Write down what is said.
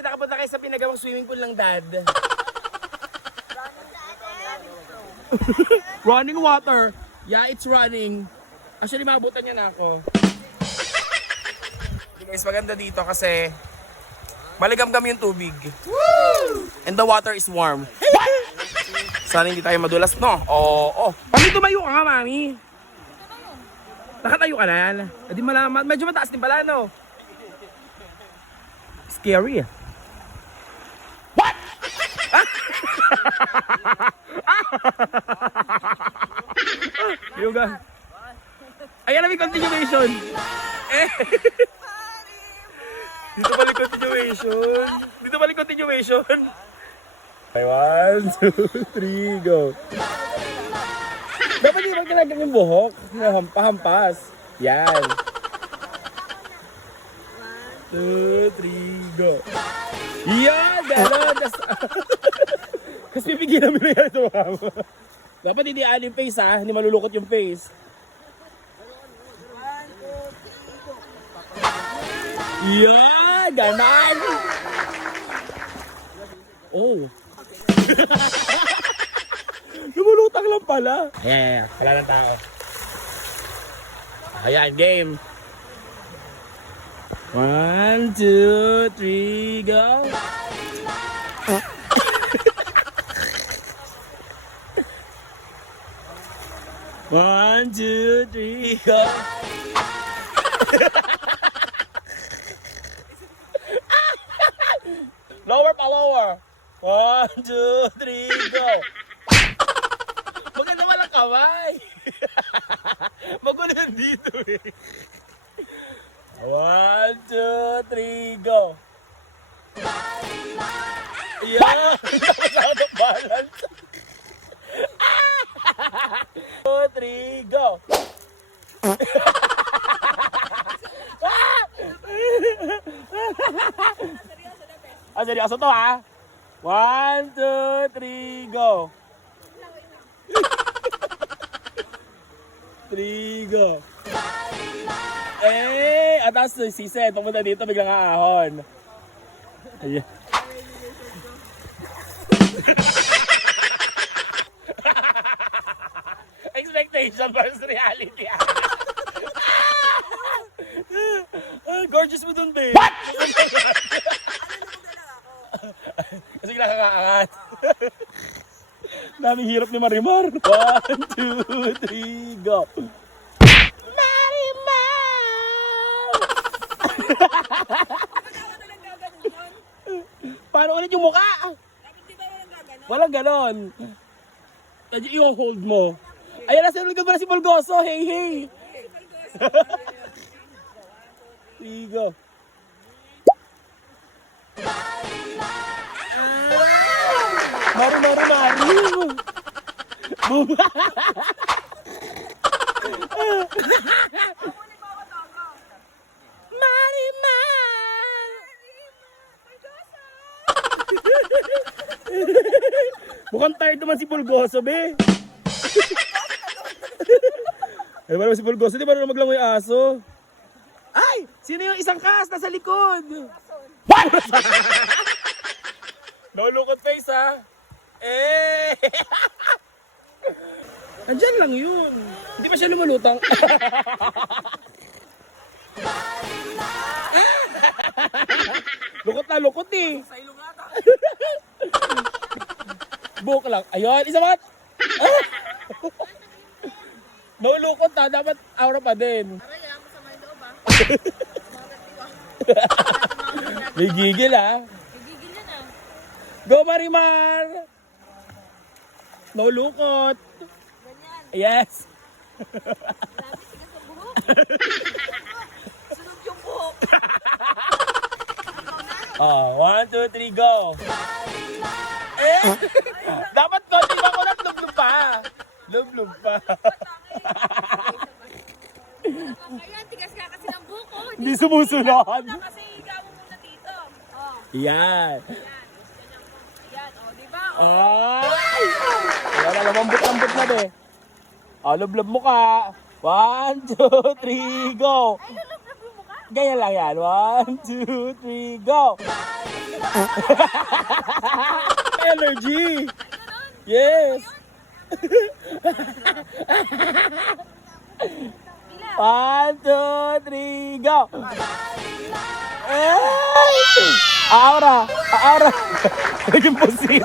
nakapunta kayo sa pinagawang swimming pool ng dad. Running water. Yeah, it's running. Actually, maabutan niya na ako. Guys, maganda dito kasi maligam-gam yung tubig. Woo! And the water is warm. Sana hindi tayo madulas, no? Oo. Pag tumayo ka nga, mami. Nakatayo ka na. Hindi malaman. Medyo mataas din pala, no? Scary. What? Yoga. Ayan na may continuation. Dito balik continuation. Dito balik continuation. 1, 2, 3, go. Dapat di ba ginagam yung buhok? Hampas. Yan. 2, 3, go. Yan! Gano'n! Kasi pipigil namin na yan ito. Dapat hindi aling face ha. Hindi malulukot yung face. Yan! Gano'n! Oh! Lumulutang lang pala. Yeah. Wala ng tao. Ayan, game. 1, 2, 3, go. 1, 2, 3, go. Lower pa, lower. 1, 2, 3, go. Maganda walang kamay. Magulo dito eh. 1, 2, 3, go. Yeah! Tapos out of balance. 2, 3, go. Seryoso to ha? 1, 2, 3, go. 3, go. Atas si Seth, pumunta dito, biglang aahon. Ayan. Expectation versus reality. Gorgeous mo dun, babe. What? Kasi biglang kakaangat. Daming hirap ni Marimar. 1, 2, 3, go. Paano ulit yung mukha? Walang ganon. I-hold mo. Ayan na, sinulog ba na si Polgoso? Hey, hey. Tigo. Mari. Mukhang tired naman si Pulgoso, be. Ay, ba naman si Pulgoso? Di ba naman maglangoy aso? Ay! Sino yung isang cast nasa likod? What? No lukot face, ha? Andyan lang yun. Hindi pa siya lumalutang. Lukot na lukot eh. Buhok lang. Ayun, isa mat. Naulukot na. Dapat aura pa din. Araya, masama yung loob ah. May gigil ah. Nagigil yan ah. Go Marimar! Naulukot. Ganyan. Yes. Grabe, sigas ang buhok. Sunog yung buhok. Oh, 1, 2, 3, go. Dapat konti ba ko lang lublub pa. Lublub pa. Ayan, tigas ka kasi ng buhok oh. Hindi sumusunod. Kasi higa mo muna dito. Oh, Yan. ayan, oh, di ba? Oh. Oh. Wala na, lambot-lambot na be. Oh, lublub mo ka. 1, 2, 3, go. Ay, lulub yung mukha. Ganyan lang yan. 1, 2, 3, go! Energy! Yes! 1, 2, 3, go! Ay! Aura! Aura! Naging pusit!